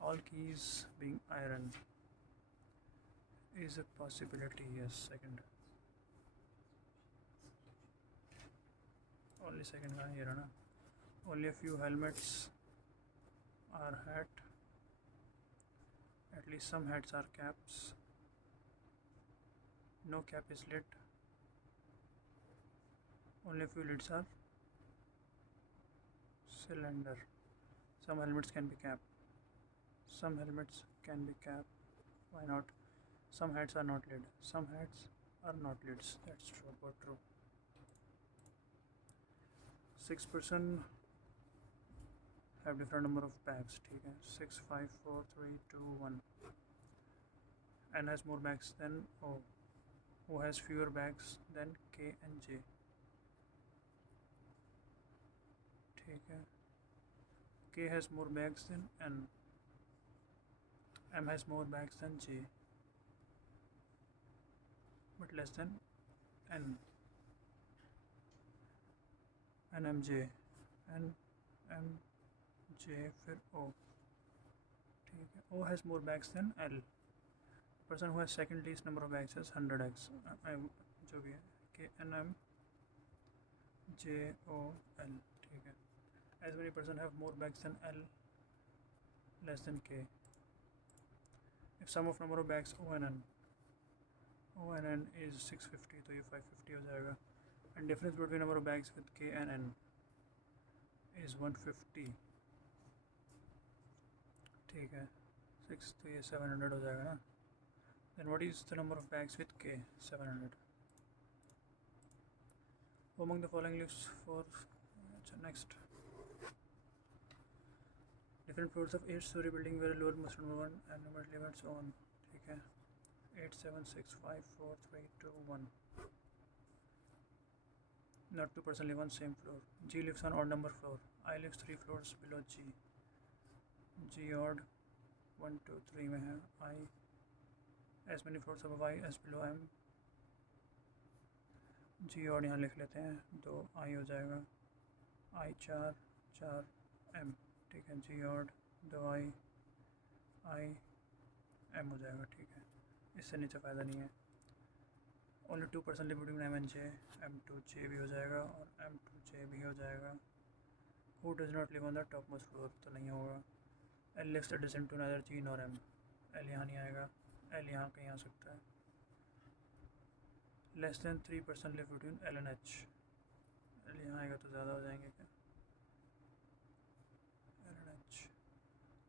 All keys being iron is a possibility. Yes, second. Only second guy here, na? Only a few helmets are hat. At least some hats are caps. No cap is lit. Only few lids are cylinder. Some helmets can be capped. Some helmets can be capped. Why not? Some hats are not lid. Some hats are not lids. That's true, but true. 6% have different number of bags. ठीक है. 6, 5, 4, 3, 2, 1. N has more bags than O. O has fewer bags than K and J. ठीक है. K has more bags than N. M has more bags than J, but less than N. NMJ, NMJ फिर O. ठीक है. O has more bags than L. Person who has second least number of bags has 100x. जो भी है K NM J O L. ठीक है. As many person have more bags than L less than K. If sum of number of bags O and N is 650 तो ये 550 हो जाएगा. And difference between number of bags with K and N is 150. ठीक है. 6 तो ये 700 हो जाएगा ना. Then what is the number of bags with K? 700. Among the following lists for next. Different floors of 8-story building where lower must number 1 and number limits on. ठीक है. 8, 7, 6, 5, 4, 3, 2, 1. Not two person live on same floor. G lives on odd number floor. I lives 3 floors below G. G odd 1, 2, 3 में है. I as many floors above I as below M. G odd यहाँ लिख लेते हैं. 2 I हो जाएगा. I 4 M. ठीक है. G odd 2 I M हो जाएगा. ठीक है. इससे नीचे फ़ायदा नहीं है. Only 2% live between M and J. M2 J भी हो जाएगा और M2 J भी हो जाएगा. Who does not live on the topmost floor? तो नहीं होगा. L lives adjacent to neither G nor M. L यहाँ नहीं आएगा. L यहाँ कहीं आ सकता है. Less than 3% live between L and H. L यहाँ आएगा तो ज़्यादा हो जाएंगे क्या? L and H.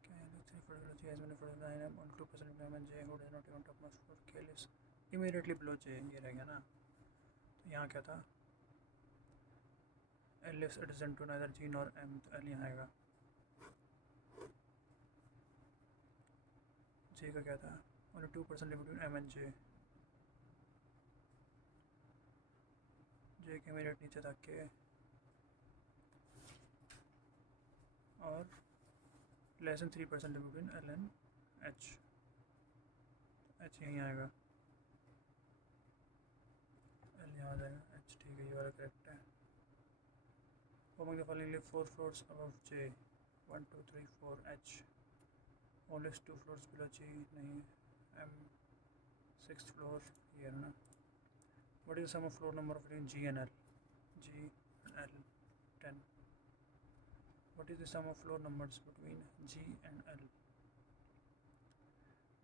K lives 3 floors below G as many floors below M. Only 2% live M and J. Who does not live on topmost floor? K lives immediately below J. ये रह गया ना. तो यहाँ क्या था? L lives adjacent to neither G nor M. तो L यहाँ आएगा. J का क्या था? Only 2% live between M and J. J के इमीडिएट नीचे था K और less than 3% live between L and H. H यहीं आएगा. L यहाँ आ जाएगा. H ठीक है. ये वाला करेक्ट है. Among the following live 4 floors above J. 1, 2, 3, 4 H. Only 2 floors below G. नहीं. M 6th floor. ये है ना. What is the sum of floor number between G and L? G and L 10. What is the sum of floor numbers between G and L?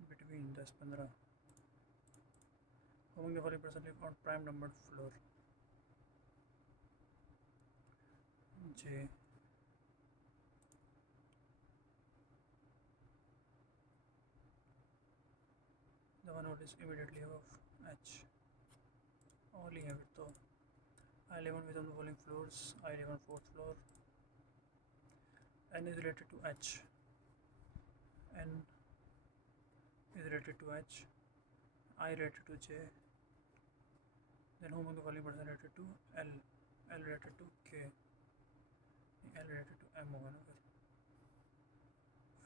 Between 10, 15. Among the following person live on prime numbered floor. J. The one who is immediately above H. All ही है फिर तो. I live on within the following floors. I live on 4th floor. N is related to H. N is related to H. I related to J. Then who among the following person related to L? L related to K. L related to M होगा ना फिर.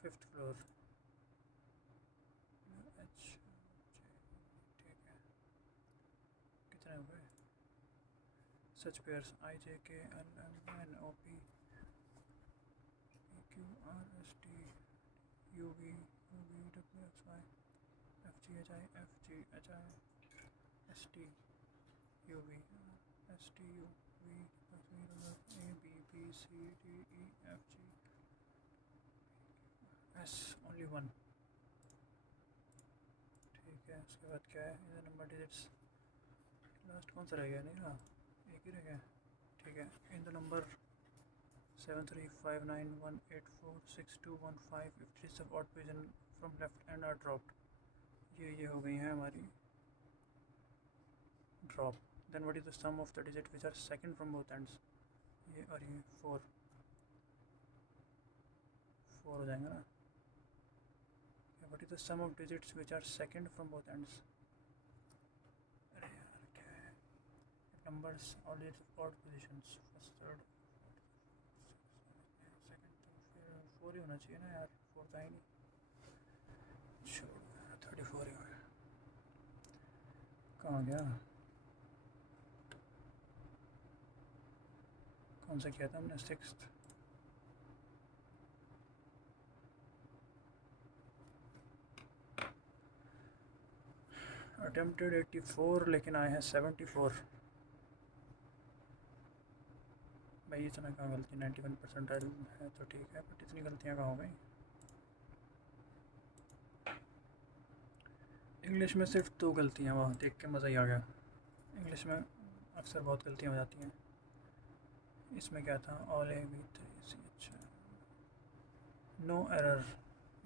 5th floor. H J. ठीक है. कितने हो गए? Such pairs I J K L M N O P Q R S T U V W X Y F G H I F G H I S T U V S T U V A B B C D E F G S. Only one. ठीक है. उसके बाद क्या है? ये number digits. Last कौन सा रह गया? नहीं हाँ, एक ही रह गया. ठीक है, in the number 7359184621 if digits of odd position from left end are dropped. ये हो गई हैं हमारी drop. Then what is the sum of the digit which are second from both ends. ये और ये 4 हो जाएंगे ना. What is the sum of digits which are second from both ends. अरे यार क्या है. Numbers all digits of odd positions first third second, तो फिर 4 ही होना चाहिए ना यार. 4 था ही नहीं. छोड़ 34 ही हो गया. कहाँ गया. कौन सा किया था हमने. 6th. अटेम्प्टेड 84 लेकिन आए हैं 74. भाई इतना कहाँ गलती. 91 परसेंटाइल है तो ठीक है, बट इतनी गलतियाँ कहाँ हो गई. इंग्लिश में सिर्फ 2 गलतियाँ. वहाँ देख के मज़ा ही आ गया. इंग्लिश में अक्सर बहुत गलतियाँ हो जाती हैं. इसमें क्या था. ऑल ए बी 3 सी. अच्छा, नो एरर.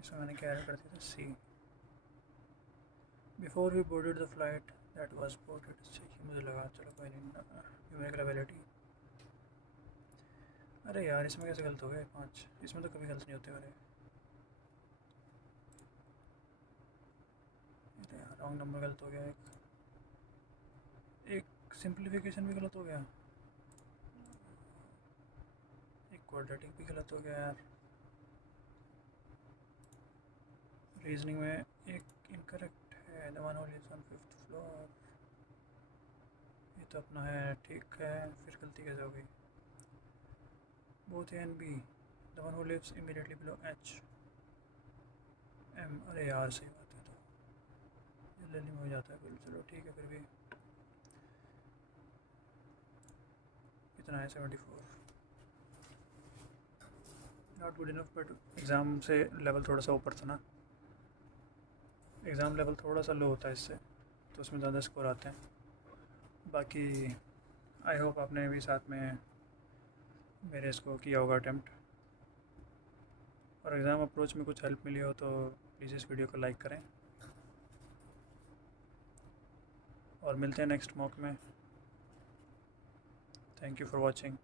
इसमें मैंने क्या एरर कर दिया था. C. Before we boarded the flight that was boarded. मुझे लगा चलो कोई नहीं. Numerical ability. अरे यार इसमें कैसे गलत हो गए 5. इसमें तो कभी गलत नहीं होते. अरे यार रॉन्ग नंबर गलत हो गया. एक सिंप्लीफिकेशन भी गलत हो गया. एक क्वाड्रेटिक भी गलत हो गया यार. रीजनिंग में एक इनकरेक्ट है. The one who is on 5th floor. ये तो अपना है ठीक है. फिर गलती कैसे हो गई. Both A and B. The one who lives immediately below H M. अरे यार सही बात है. तो जल्दी में हो जाता है. बिल्कुल चलो ठीक है. फिर भी कितना है. 74. Not good enough. But exam से लेवल थोड़ा सा ऊपर था ना. एग्ज़ाम लेवल थोड़ा सा लो होता है इससे, तो उसमें ज़्यादा स्कोर आते हैं. बाकी आई होप आपने भी साथ में मेरे इसको किया होगा अटैम्प्ट. और एग्ज़ाम अप्रोच में कुछ हेल्प मिली हो तो प्लीज़ इस वीडियो को लाइक करें. और मिलते हैं नेक्स्ट मॉक में. Thank you for watching.